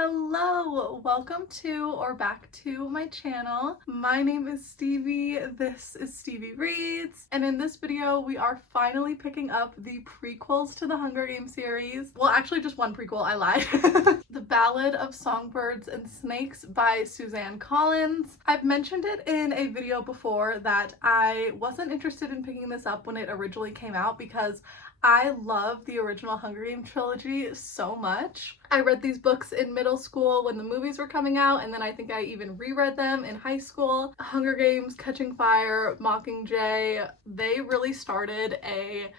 Hello, welcome to or back to my channel. My name is Stevie, this is Stevie Reads, and in this video we are finally picking up the prequels to the Hunger Games series. Well, actually just one prequel, I lied. The Ballad of Songbirds and Snakes by Suzanne Collins. I've mentioned it in a video before that I wasn't interested in picking this up when it originally came out because I love the original Hunger Games trilogy so much. I read these books in middle school when the movies were coming out, and then I think I even reread them in high school. Hunger Games, Catching Fire, Mockingjay, they really started a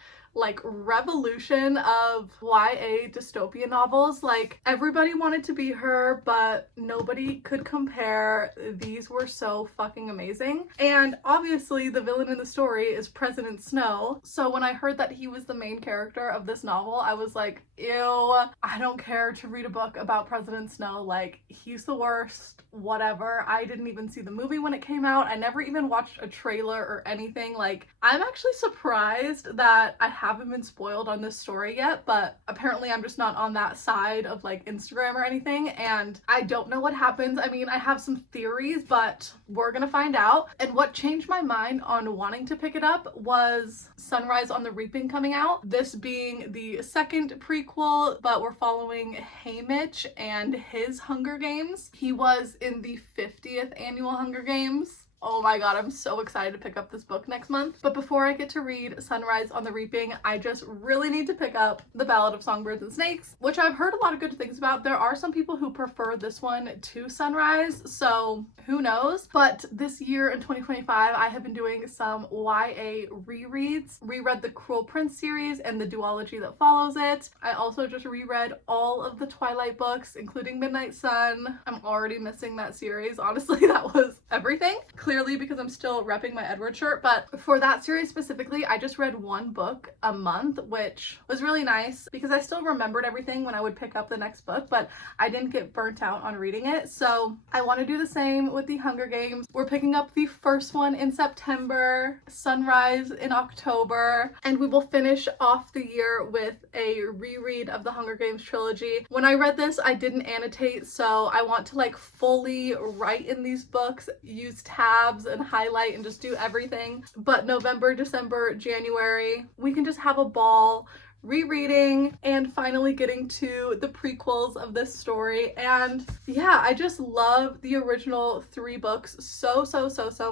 revolution of YA dystopian novels. Like, everybody wanted to be her, but nobody could compare. These were so fucking amazing. And obviously the villain in the story is President Snow. So when I heard that he was the main character of this novel, I was like, ew, I don't care to read a book about President Snow. Like, he's the worst, whatever. I didn't even see the movie when it came out. I never even watched a trailer or anything. Like, I'm actually surprised that I haven't been spoiled on this story yet, but apparently I'm just not on that side of like Instagram or anything, and I don't know what happens. I mean, I have some theories, but we're gonna find out. And what changed my mind on wanting to pick it up was Sunrise on the Reaping coming out, this being the second prequel, but we're following Haymitch and his Hunger Games. He was in the 50th annual Hunger Games. Oh my god, I'm so excited to pick up this book next month. But before I get to read Sunrise on the Reaping, I just really need to pick up The Ballad of Songbirds and Snakes, which I've heard a lot of good things about. There are some people who prefer this one to Sunrise, so who knows? But this year in 2025, I have been doing some YA rereads. Reread the Cruel Prince series and the duology that follows it. I also just reread all of the Twilight books, including Midnight Sun. I'm already missing that series. Honestly, that was everything. Clearly because I'm still repping my Edward shirt, but for that series specifically, I just read one book a month, which was really nice because I still remembered everything when I would pick up the next book, but I didn't get burnt out on reading it. So I want to do the same with the Hunger Games. We're picking up the first one in September, Sunrise in October, and we will finish off the year with a reread of the Hunger Games trilogy. When I read this, I didn't annotate, so I want to like fully write in these books, use tabs and highlight and just do everything. But November, December, January, we can just have a ball rereading and finally getting to the prequels of this story. And yeah, I just love the original three books so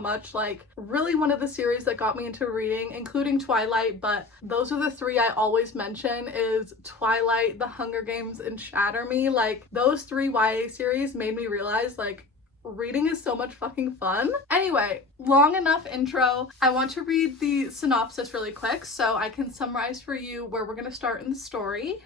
much. Like, really one of the series that got me into reading, including Twilight, but those are the three I always mention, is Twilight, The Hunger Games, and Shatter Me. Like, those three YA series made me realize like reading is so much fucking fun. Anyway, long enough intro. I want to read the synopsis really quick so I can summarize for you where we're gonna start in the story.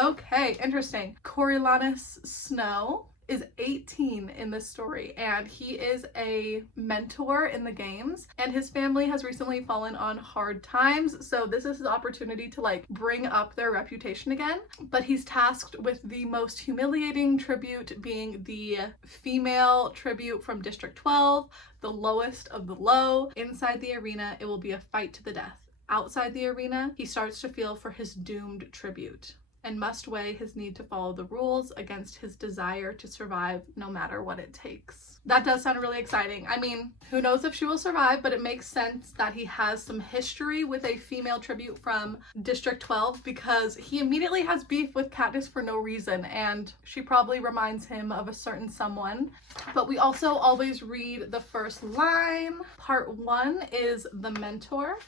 Okay, interesting. Coriolanus Snow is 18 in this story, and he is a mentor in the games, and his family has recently fallen on hard times, so this is his opportunity to like bring up their reputation again. But he's tasked with the most humiliating tribute, being the female tribute from District 12, the lowest of the low. Inside the arena, it will be a fight to the death. Outside the arena, he starts to feel for his doomed tribute and must weigh his need to follow the rules against his desire to survive no matter what it takes. That does sound really exciting. I mean, who knows if she will survive, but it makes sense that he has some history with a female tribute from District 12 because he immediately has beef with Katniss for no reason, and she probably reminds him of a certain someone. But we also always read the first line. Part 1 is The Mentor.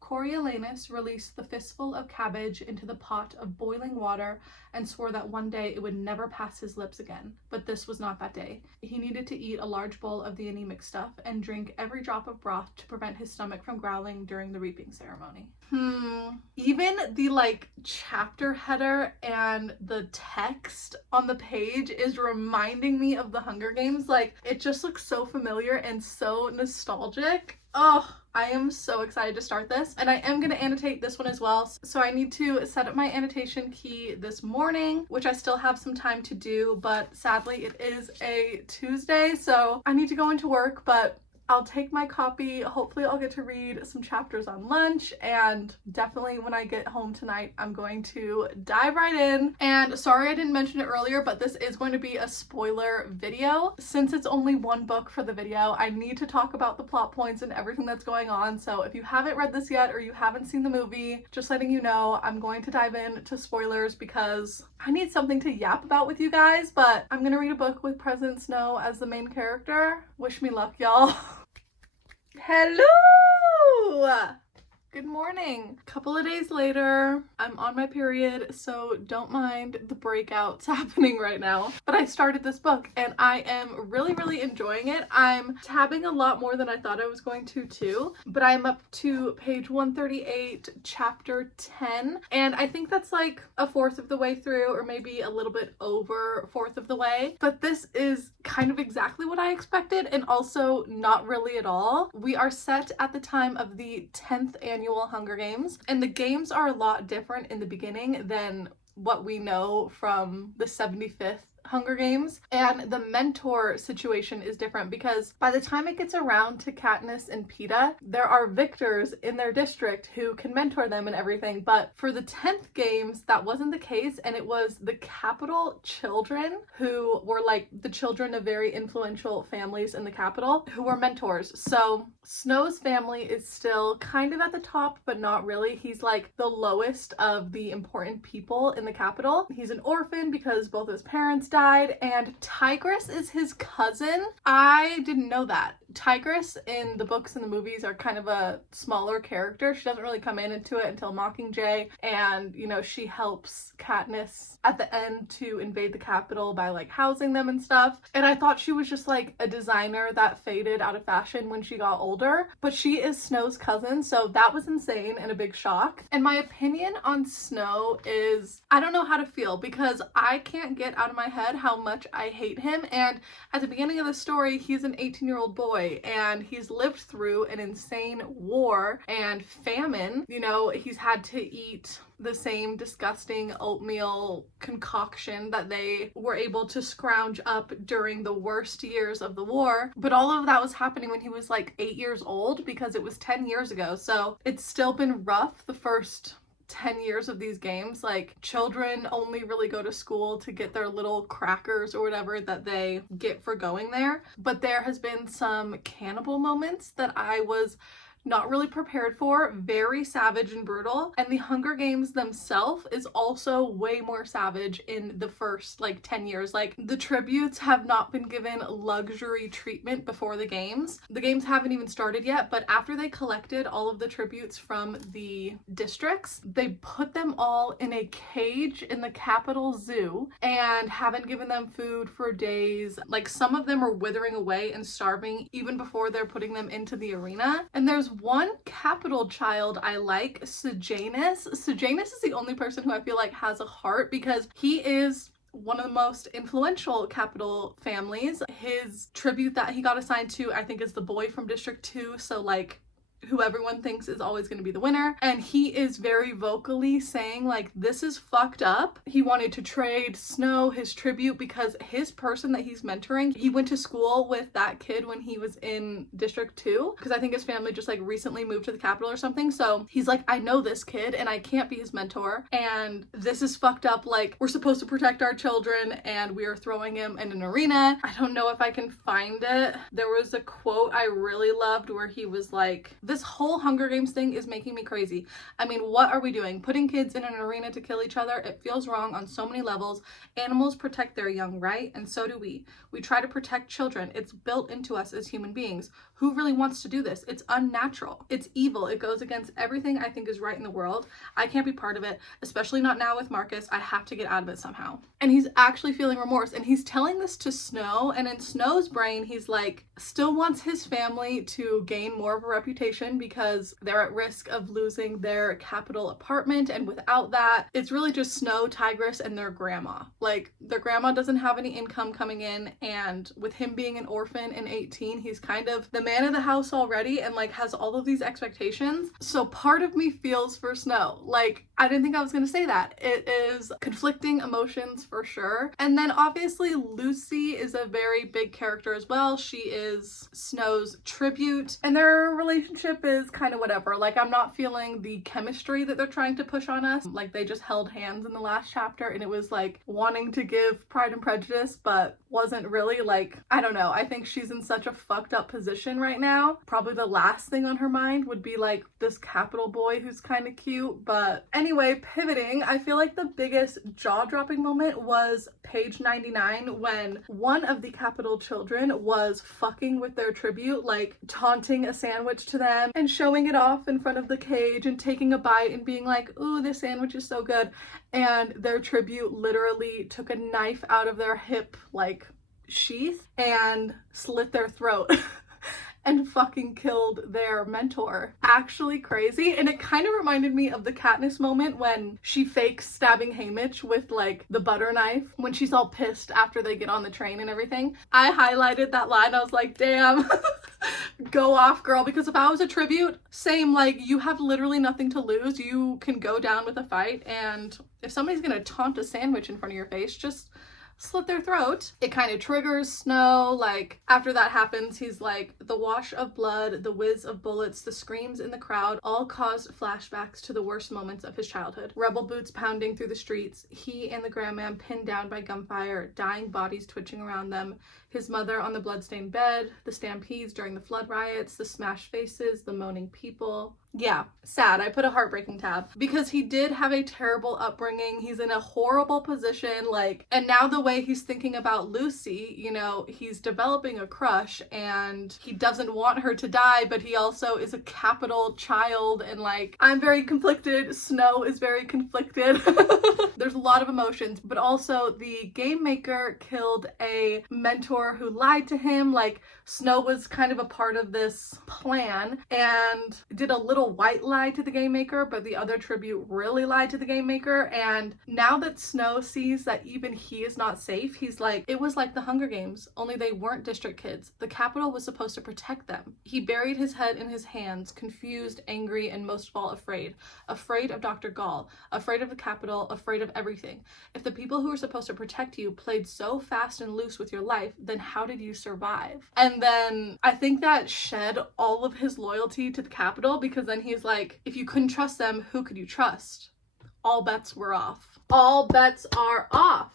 Coriolanus released the fistful of cabbage into the pot of boiling water and swore that one day it would never pass his lips again. But this was not that day. He needed to eat a large bowl of the anemic stuff and drink every drop of broth to prevent his stomach from growling during the reaping ceremony. Even the like chapter header and the text on the page is reminding me of the Hunger Games. Like, it just looks so familiar and so nostalgic. Oh, I am so excited to start this, and I am going to annotate this one as well. So I need to set up my annotation key this morning, which I still have some time to do, but sadly it is a Tuesday, so I need to go into work, but I'll take my copy. Hopefully I'll get to read some chapters on lunch, and definitely when I get home tonight, I'm going to dive right in. And sorry I didn't mention it earlier, but this is going to be a spoiler video. Since it's only one book for the video, I need to talk about the plot points and everything that's going on. So if you haven't read this yet or you haven't seen the movie, just letting you know, I'm going to dive into spoilers because I need something to yap about with you guys. But I'm gonna read a book with President Snow as the main character. Wish me luck, y'all. Hello! Good morning. A couple of days later, I'm on my period, so don't mind the breakouts happening right now. But I started this book and I am really enjoying it. I'm tabbing a lot more than I thought I was going to too, but I'm up to page 138, chapter 10, and I think that's like a fourth of the way through, or maybe a little bit over a fourth of the way. But this is kind of exactly what I expected, and also not really at all. We are set at the time of the 10th annual Hunger Games, and the games are a lot different in the beginning than what we know from the 75th Hunger Games, and the mentor situation is different because by the time it gets around to Katniss and Peeta, there are victors in their district who can mentor them and everything. But for the 10th games, that wasn't the case, and it was the capital children who were like the children of very influential families in the capital who were mentors. So Snow's family is still kind of at the top, but not really. He's like the lowest of the important people in the capital. He's an orphan because both of his parents died, and Tigress is his cousin. I didn't know that. Tigress in the books and the movies are kind of a smaller character. She doesn't really come into it until Mockingjay, and you know, she helps Katniss at the end to invade the capital by like housing them and stuff. And I thought she was just like a designer that faded out of fashion when she got older, but she is Snow's cousin, so that was insane and a big shock. And my opinion on Snow is, I don't know how to feel because I can't get out of my head how much I hate him. And at the beginning of the story, he's an 18-year-old boy and he's lived through an insane war and famine. You know, he's had to eat the same disgusting oatmeal concoction that they were able to scrounge up during the worst years of the war. But all of that was happening when he was like 8 years old because it was 10 years ago. So it's still been rough the first 10 years of these games. Like, children only really go to school to get their little crackers or whatever that they get for going there. But there has been some cannibal moments that I was not really prepared for, very savage and brutal. And the Hunger Games themselves is also way more savage in the first like 10 years. Like, the tributes have not been given luxury treatment before the games. The games haven't even started yet, but after they collected all of the tributes from the districts, they put them all in a cage in the Capitol Zoo and haven't given them food for days. Like, some of them are withering away and starving even before they're putting them into the arena. And there's one capital child I like, Sejanus. Sejanus is the only person who I feel like has a heart because he is one of the most influential capital families. His tribute that he got assigned to, I think, is the boy from District 2, so like who everyone thinks is always going to be the winner. And he is very vocally saying like, this is fucked up. He wanted to trade Snow his tribute because his person that he's mentoring, he went to school with that kid when he was in District 2, because I think his family just like recently moved to the capital or something. So he's like, I know this kid and I can't be his mentor, and this is fucked up. Like, we're supposed to protect our children and we are throwing him in an arena. I don't know if I can find it. There was a quote I really loved where he was like, this whole Hunger Games thing is making me crazy. I mean, what are we doing? Putting kids in an arena to kill each other? It feels wrong on so many levels. Animals protect their young, right? And so do we. We try to protect children. It's built into us as human beings. Who really wants to do this? It's unnatural. It's evil. It goes against everything I think is right in the world. I can't be part of it, especially not now with Marcus. I have to get out of it somehow. And he's actually feeling remorse, and he's telling this to Snow, and in Snow's brain, he's like, still wants his family to gain more of a reputation emotion because they're at risk of losing their capital apartment, and without that, it's really just Snow, Tigress, and their grandma. Like, their grandma doesn't have any income coming in, and with him being an orphan and 18, he's kind of the man of the house already and like has all of these expectations. So part of me feels for Snow. Like, I didn't think I was gonna say that. It is conflicting emotions for sure. And then obviously Lucy is a very big character as well. She is Snow's tribute, and their relationship is kind of whatever. Like, I'm not feeling the chemistry that they're trying to push on us. Like, they just held hands in the last chapter and it was like wanting to give Pride and Prejudice, but wasn't really. Like, I don't know. I think she's in such a fucked up position right now. Probably the last thing on her mind would be like this capital boy who's kind of cute. But anyway, pivoting, I feel like the biggest jaw-dropping moment was page 99 when one of the capital children was fucking with their tribute, like taunting a sandwich to them and showing it off in front of the cage and taking a bite and being like, ooh, this sandwich is so good. And their tribute literally took a knife out of their hip like sheath and slit their throat. And fucking killed their mentor. Actually crazy. And it kind of reminded me of the Katniss moment when she fakes stabbing Haymitch with like the butter knife when she's all pissed after they get on the train and everything. I highlighted that line. I was like, damn, go off, girl. Because if I was a tribute, same, like, you have literally nothing to lose. You can go down with a fight, and if somebody's gonna taunt a sandwich in front of your face, just slit their throat. It kind of triggers Snow. Like, after that happens, he's like, the wash of blood, the whiz of bullets, the screams in the crowd all caused flashbacks to the worst moments of his childhood. Rebel boots pounding through the streets, he and the grandman pinned down by gunfire, dying bodies twitching around them, his mother on the bloodstained bed, the stampedes during the flood riots, the smashed faces, the moaning people. Yeah, sad. I put a heartbreaking tab because he did have a terrible upbringing. He's in a horrible position, like, and now the way he's thinking about Lucy, you know, he's developing a crush and he doesn't want her to die, but he also is a capital child, and like, I'm very conflicted. Snow is very conflicted. There's a lot of emotions, but also the game maker killed a mentor who lied to him. Like, Snow was kind of a part of this plan and did a little white lie to the game maker, but the other tribute really lied to the game maker. And now that Snow sees that even he is not safe, he's like, it was like the Hunger Games, only they weren't district kids. The Capitol was supposed to protect them. He buried his head in his hands, confused, angry, and most of all afraid. Afraid of Dr. Gall, afraid of the Capitol, afraid of everything. If the people who were supposed to protect you played so fast and loose with your life, then how did you survive? And then I think that shed all of his loyalty to the Capitol, because then he's like, if you couldn't trust them, who could you trust? All bets were off. All bets are off.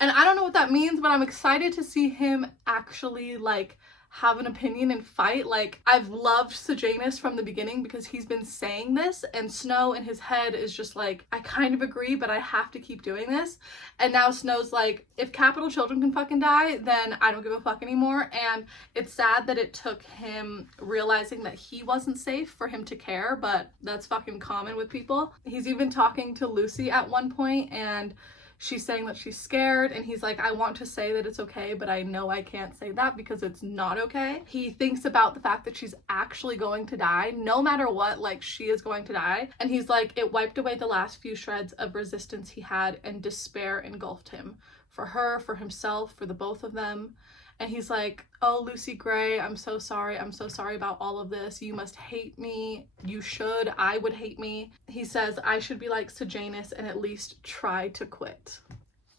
And I don't know what that means, but I'm excited to see him actually like have an opinion and fight. Like, I've loved Sejanus from the beginning because he's been saying this, and Snow in his head is just like, I kind of agree, but I have to keep doing this. And now Snow's like, if capital children can fucking die, then I don't give a fuck anymore. And it's sad that it took him realizing that he wasn't safe for him to care, but that's fucking common with people. He's even talking to Lucy at one point, and she's saying that she's scared, and he's like, I want to say that it's okay, but I know I can't say that because it's not okay. He thinks about the fact that she's actually going to die. No matter what, like, she is going to die. And he's like, it wiped away the last few shreds of resistance he had, and despair engulfed him. For her, for himself, for the both of them. And he's like, oh, Lucy Gray, I'm so sorry. I'm so sorry about all of this. You must hate me. You should. I would hate me. He says, I should be like Sejanus and at least try to quit.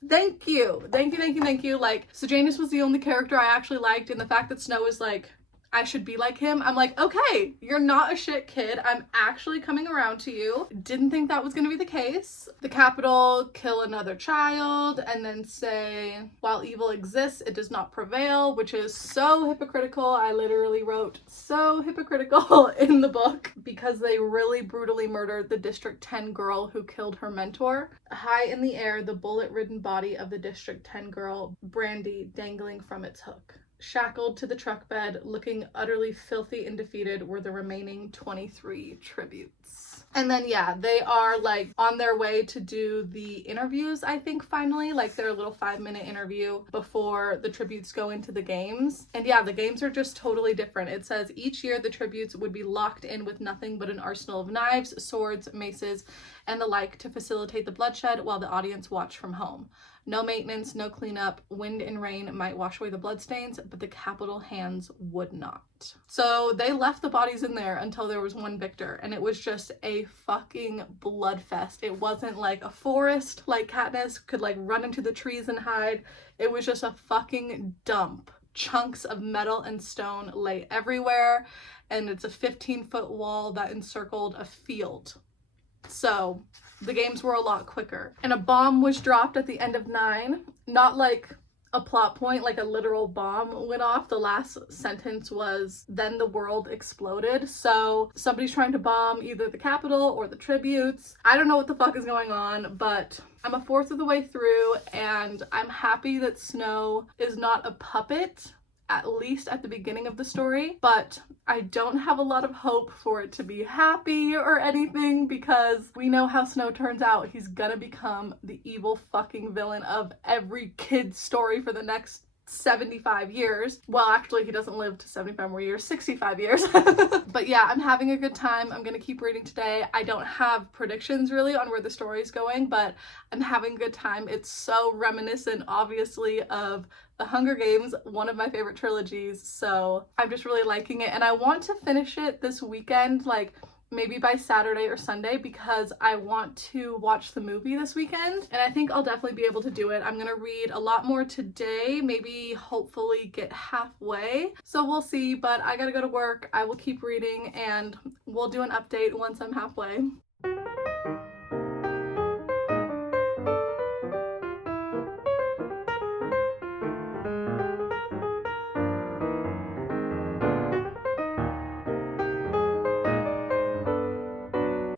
Thank you. Thank you, thank you, thank you. Like, Sejanus was the only character I actually liked, and the fact that Snow is like, I should be like him, I'm like, okay, you're not a shit kid. I'm actually coming around to you. Didn't think that was gonna be the case. The Capitol kill another child and then say, while evil exists, it does not prevail, which is so hypocritical. I literally wrote so hypocritical in the book because they really brutally murdered the District 10 girl who killed her mentor. High in the air, the bullet-ridden body of the District 10 girl, Brandy, dangling from its hook. Shackled to the truck bed, looking utterly filthy and defeated, were the remaining 23 tributes. And then, yeah, they are like on their way to do the interviews, I think, finally, like their little 5-minute interview before the tributes go into the games. And yeah, the games are just totally different. It says each year the tributes would be locked in with nothing but an arsenal of knives, swords, maces, and the like to facilitate the bloodshed while the audience watched from home. No maintenance, no cleanup. Wind and rain might wash away the bloodstains, but the capital hands would not. So they left the bodies in there until there was one victor, and it was just a fucking blood fest. It wasn't like a forest like Katniss could like run into the trees and hide. It was just a fucking dump. Chunks of metal and stone lay everywhere, and it's a 15-foot wall that encircled a field. So the games were a lot quicker. And a bomb was dropped at the end of 9. Not like a plot point, like a literal bomb went off. The last sentence was, then the world exploded. So somebody's trying to bomb either the Capitol or the tributes. I don't know what the fuck is going on, but I'm a fourth of the way through, and I'm happy that Snow is not a puppet, at least at the beginning of the story, but I don't have a lot of hope for it to be happy or anything, because we know how Snow turns out. He's gonna become the evil fucking villain of every kid's story for the next 75 years. Well, actually, he doesn't live to 75 more years, 65 years. But yeah, I'm having a good time. I'm gonna keep reading today. I don't have predictions really on where the story's going, but I'm having a good time. It's so reminiscent, obviously, of The Hunger Games, one of my favorite trilogies, so I'm just really liking it. And I want to finish it this weekend, like maybe by Saturday or Sunday, because I want to watch the movie this weekend, and I think I'll definitely be able to do it. I'm gonna read a lot more today, maybe hopefully get halfway, so we'll see, but I gotta go to work. I will keep reading, and we'll do an update once I'm halfway.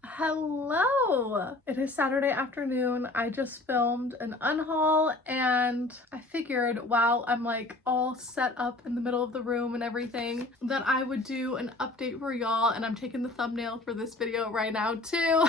Hello! It is Saturday afternoon. I just filmed an unhaul, and I figured while I'm like all set up in the middle of the room and everything, that I would do an update for y'all, and I'm taking the thumbnail for this video right now too.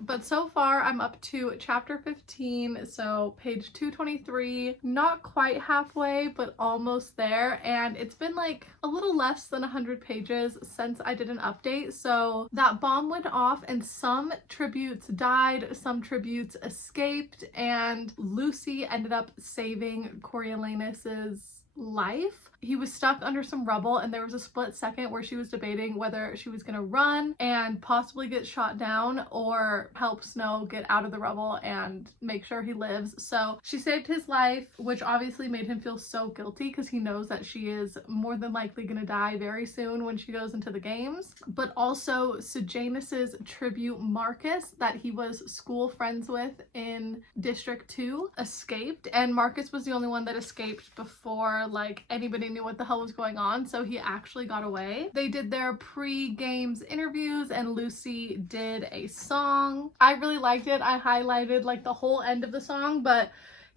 But so far I'm up to chapter 15, so page 223, not quite halfway, but almost there, and it's been like a little less than 100 pages since I did an update. So that bomb went off, and some tributes died, some tributes escaped, and Lucy ended up saving Coriolanus's life. He was stuck under some rubble, and there was a split second where she was debating whether she was gonna run and possibly get shot down or help Snow get out of the rubble and make sure he lives. So she saved his life, which obviously made him feel so guilty because he knows that she is more than likely gonna die very soon when she goes into the games. But also Sejanus's tribute Marcus, that he was school friends with in District 2, escaped, and Marcus was the only one that escaped before like anybody knew what the hell was going on, so he actually got away. They did their pre-games interviews, and Lucy did a song. I really liked it. I highlighted like the whole end of the song, but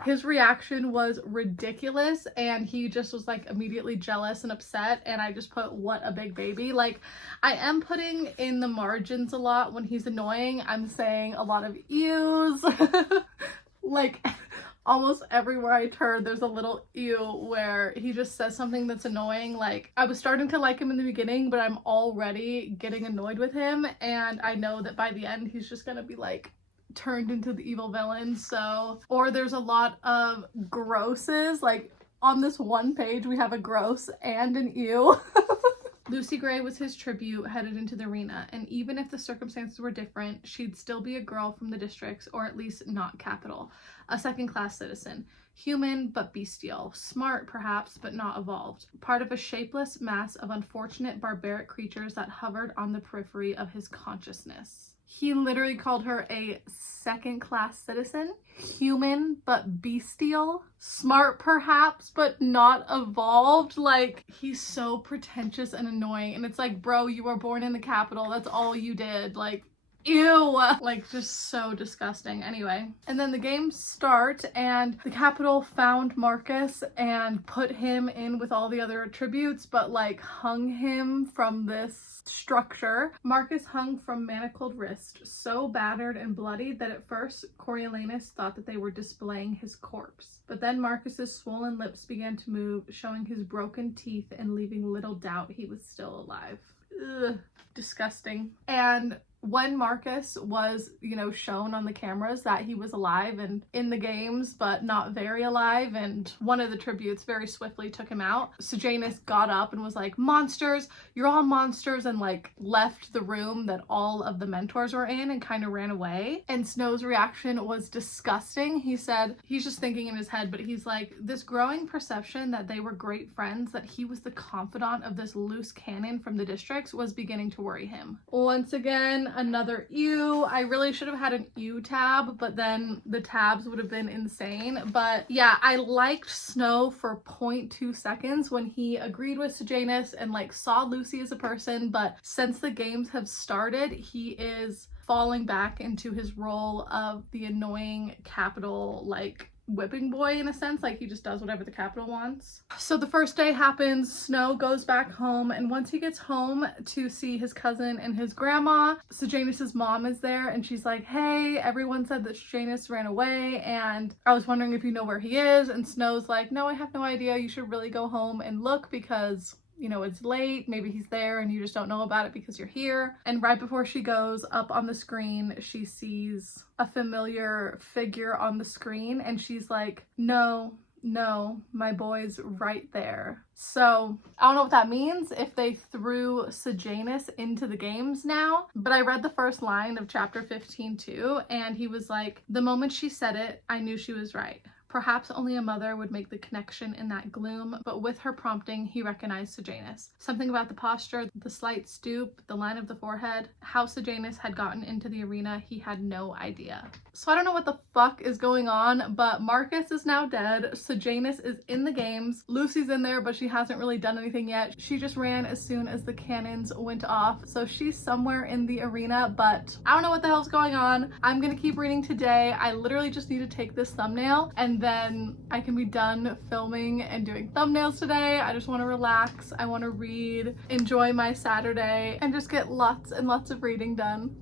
his reaction was ridiculous, and he just was like immediately jealous and upset, and I just put, what a big baby. Like, I am putting in the margins a lot when he's annoying. I'm saying a lot of ews. Like, almost everywhere I turn, there's a little ew where he just says something that's annoying. Like, I was starting to like him in the beginning, but I'm already getting annoyed with him, and I know that by the end he's just gonna be like turned into the evil villain. So, or there's a lot of grosses. Like, on this one page we have a gross and an ew. Lucy Gray was his tribute headed into the arena, and even if the circumstances were different, she'd still be a girl from the districts, or at least not capital. A second-class citizen. Human, but bestial. Smart, perhaps, but not evolved. Part of a shapeless mass of unfortunate barbaric creatures that hovered on the periphery of his consciousness. He literally called her a second-class citizen. Human, but bestial. Smart, perhaps, but not evolved. Like, he's so pretentious and annoying, and it's like, bro, you were born in the capital. That's all you did. Like, Ew, like just so disgusting. Anyway, and then the games start and the Capitol found Marcus and put him in with all the other attributes, but like hung him from this structure. Marcus hung from manacled wrist, so battered and bloodied that at first Coriolanus thought that they were displaying his corpse. But then Marcus's swollen lips began to move, showing his broken teeth and leaving little doubt he was still alive. Ugh, disgusting. And when Marcus was, shown on the cameras that he was alive and in the games, but not very alive, and one of the tributes very swiftly took him out, Sejanus got up and was like, "Monsters, you're all monsters," and like left the room that all of the mentors were in and kind of ran away. And Snow's reaction was disgusting. He said, he's just thinking in his head, but he's like, this growing perception that they were great friends, that he was the confidant of this loose cannon from the districts, was beginning to worry him. Once again, another ew. I really should have had an ew tab, but then the tabs would have been insane. But yeah, I liked Snow for 0.2 seconds when he agreed with Sejanus and like saw Lucy as a person, but since the games have started, he is falling back into his role of the annoying Capitol, like whipping boy in a sense, like he just does whatever the Capitol wants. So the first day happens, Snow goes back home, and once he gets home to see his cousin and his grandma, Sejanus's mom is there and she's like, "Hey, everyone said that Sejanus ran away and I was wondering if you know where he is." And Snow's like, "No, I have no idea. You should really go home and look because it's late. Maybe he's there and you just don't know about it because you're here." And right before she goes, up on the screen, she sees a familiar figure on the screen and she's like, no, my boy's right there. So I don't know what that means, if they threw Sejanus into the games now, but I read the first line of chapter 15 too, and he was like, "The moment she said it, I knew she was right. Perhaps only a mother would make the connection in that gloom, but with her prompting, he recognized Sejanus. Something about the posture, the slight stoop, the line of the forehead, how Sejanus had gotten into the arena, he had no idea." So I don't know what the fuck is going on, but Marcus is now dead. Sejanus is in the games. Lucy's in there, but she hasn't really done anything yet. She just ran as soon as the cannons went off, so she's somewhere in the arena, but I don't know what the hell's going on. I'm gonna keep reading today. I literally just need to take this thumbnail and then I can be done filming and doing thumbnails today. I just want to relax. I want to read, enjoy my Saturday, and just get lots and lots of reading done.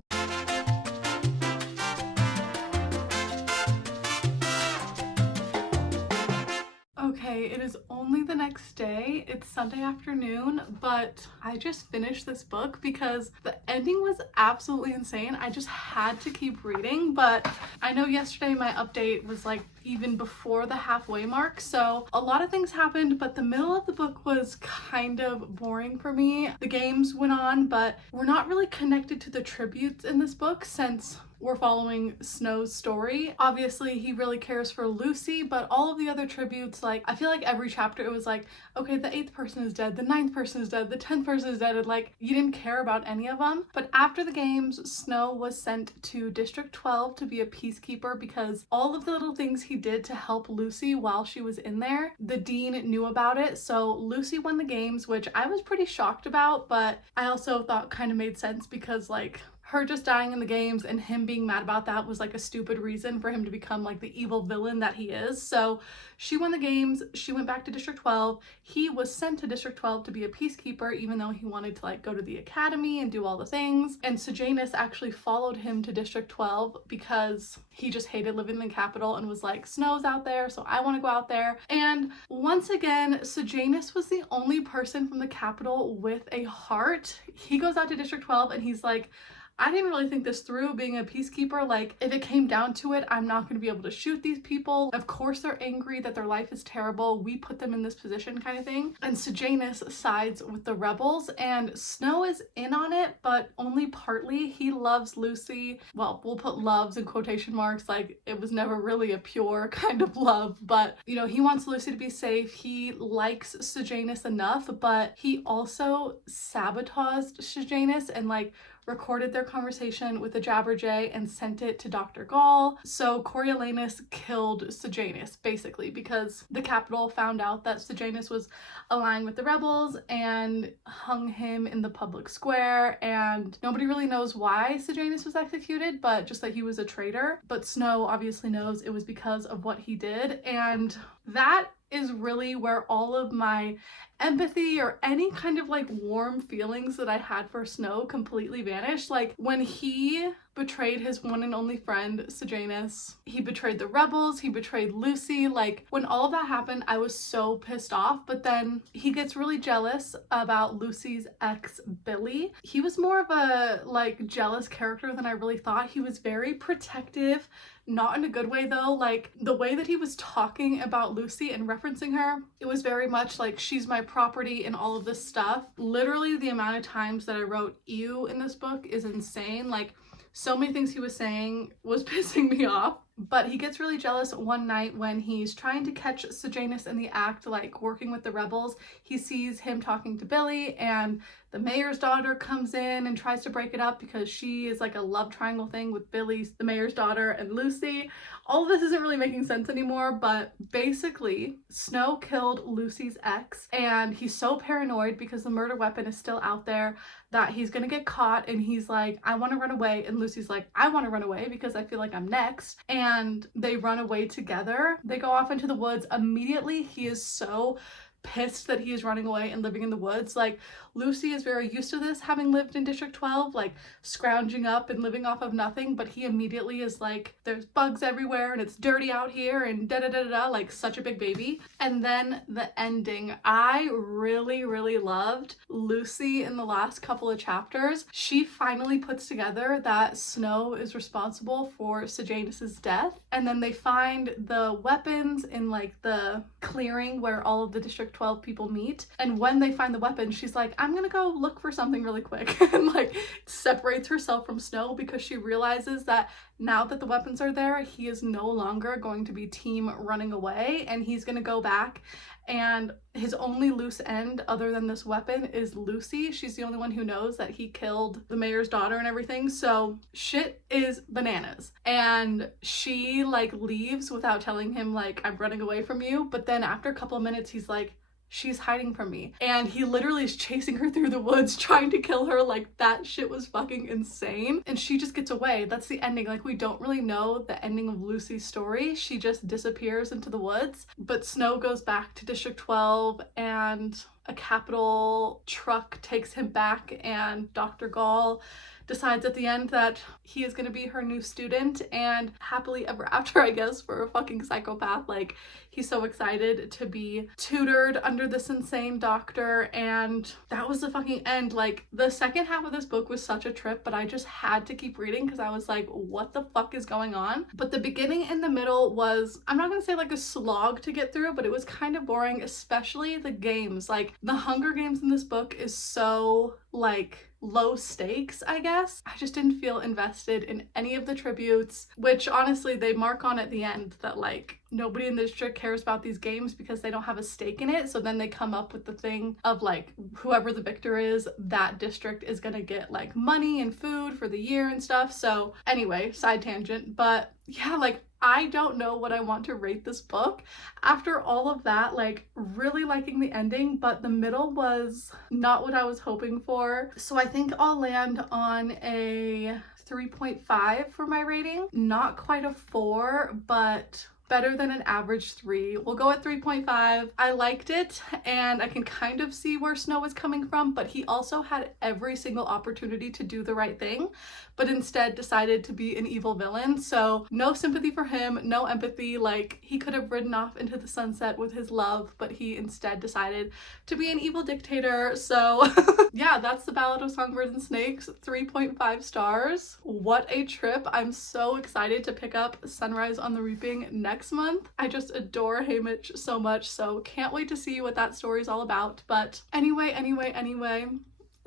Okay, it is only the next day. It's Sunday afternoon, but I just finished this book because the ending was absolutely insane. I just had to keep reading, but I know yesterday my update was like even before the halfway mark, so a lot of things happened, but the middle of the book was kind of boring for me. The games went on, but we're not really connected to the tributes in this book since we're following Snow's story. Obviously, he really cares for Lucy, but all of the other tributes, like, I feel like every chapter it was like, okay, the 8th person is dead, the 9th person is dead, the 10th person is dead, and like, you didn't care about any of them. But after the games, Snow was sent to District 12 to be a peacekeeper because all of the little things he did to help Lucy while she was in there, the dean knew about it. So Lucy won the games, which I was pretty shocked about, but I also thought kind of made sense because like, her just dying in the games and him being mad about that was like a stupid reason for him to become like the evil villain that he is. So she won the games, she went back to District 12. He was sent to District 12 to be a peacekeeper, even though he wanted to like go to the academy and do all the things. And Sejanus actually followed him to District 12 because he just hated living in the capital and was like, Snow's out there, so I want to go out there. And once again, Sejanus was the only person from the capital with a heart. He goes out to District 12 and he's like, I didn't really think this through being a peacekeeper. Like, if it came down to it, I'm not going to be able to shoot these people. Of course they're angry that their life is terrible. We put them in this position kind of thing. And Sejanus sides with the rebels, and Snow is in on it, but only partly. He loves Lucy. Well, we'll put loves in quotation marks, like it was never really a pure kind of love, but he wants Lucy to be safe. He likes Sejanus enough, but he also sabotaged Sejanus and like recorded their conversation with the Jabberjay and sent it to Dr. Gall. So Coriolanus killed Sejanus, basically, because the capital found out that Sejanus was allying with the rebels and hung him in the public square. And nobody really knows why Sejanus was executed, but just that he was a traitor. But Snow obviously knows it was because of what he did. And that is really where all of my empathy or any kind of like warm feelings that I had for Snow completely vanished. Like when he betrayed his one and only friend Sejanus, he betrayed the rebels, he betrayed Lucy. Like when all of that happened, I was so pissed off. But then he gets really jealous about Lucy's ex Billy. He was more of a like jealous character than I really thought. He was very protective, not in a good way though. Like the way that he was talking about Lucy and referencing her, it was very much like she's my property and all of this stuff. Literally the amount of times that I wrote ew in this book is insane. Like so many things he was saying was pissing me off. But he gets really jealous one night when he's trying to catch Sejanus in the act, like working with the rebels. He sees him talking to Billy, and the mayor's daughter comes in and tries to break it up because she is like a love triangle thing with Billy, the mayor's daughter, and Lucy. All of this isn't really making sense anymore, but basically Snow killed Lucy's ex, and he's so paranoid because the murder weapon is still out there that he's gonna get caught, and he's like, I want to run away, and Lucy's like, I want to run away because I feel like I'm next. And they run away together. They go off into the woods. Immediately he is so pissed that he is running away and living in the woods. Like Lucy is very used to this, having lived in District 12, like scrounging up and living off of nothing, but he immediately is like, there's bugs everywhere and it's dirty out here and da da da da, like such a big baby. And then the ending, I really loved Lucy in the last couple of chapters. She finally puts together that Snow is responsible for Sejanus's death, and then they find the weapons in like the clearing where all of the District 12 people meet. And when they find the weapon, she's like, I'm gonna go look for something really quick, and like separates herself from Snow because she realizes that now that the weapons are there, he is no longer going to be team running away, and he's gonna go back, and his only loose end other than this weapon is Lucy. She's the only one who knows that he killed the mayor's daughter and everything. So shit is bananas. And she like leaves without telling him like, I'm running away from you. But then after a couple of minutes, he's like, she's hiding from me. And he literally is chasing her through the woods trying to kill her. Like that shit was fucking insane. And she just gets away. That's the ending. Like we don't really know the ending of Lucy's story. She just disappears into the woods. But Snow goes back to District 12 and a capital truck takes him back, and Dr. Gall decides at the end that he is going to be her new student, and happily ever after, I guess, for a fucking psychopath. Like he's so excited to be tutored under this insane doctor, and that was the fucking end. Like the second half of this book was such a trip, but I just had to keep reading because I was like, what the fuck is going on? But the beginning and the middle was, I'm not gonna say like a slog to get through, but it was kind of boring, especially the games. Like the Hunger Games in this book is so like low stakes, I guess. I just didn't feel invested in any of the tributes, which honestly they mark on at the end that like nobody in the district cares about these games because they don't have a stake in it. So then they come up with the thing of like whoever the victor is, that district is gonna get like money and food for the year and stuff. So anyway, side tangent, but yeah, like I don't know what I want to rate this book. After all of that, like really liking the ending, but the middle was not what I was hoping for. So I think I'll land on a 3.5 for my rating. Not quite a 4, but better than an average 3. We'll go at 3.5. I liked it, and I can kind of see where Snow is coming from, but he also had every single opportunity to do the right thing, but instead decided to be an evil villain. So no sympathy for him, no empathy. Like he could have ridden off into the sunset with his love, but he instead decided to be an evil dictator. So yeah, that's the Ballad of Songbirds and Snakes, 3.5 stars. What a trip. I'm so excited to pick up Sunrise on the Reaping next month. I just adore Haymitch so much, so can't wait to see what that story is all about. But anyway,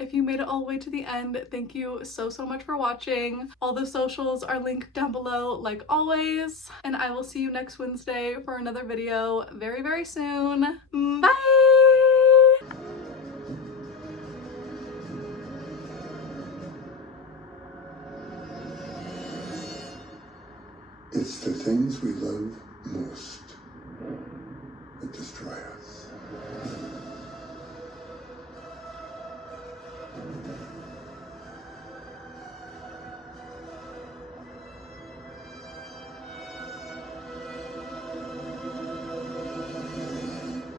if you made it all the way to the end, thank you so much for watching. All the socials are linked down below like always, and I will see you next Wednesday for another video very soon. Bye! things we love most that destroy us.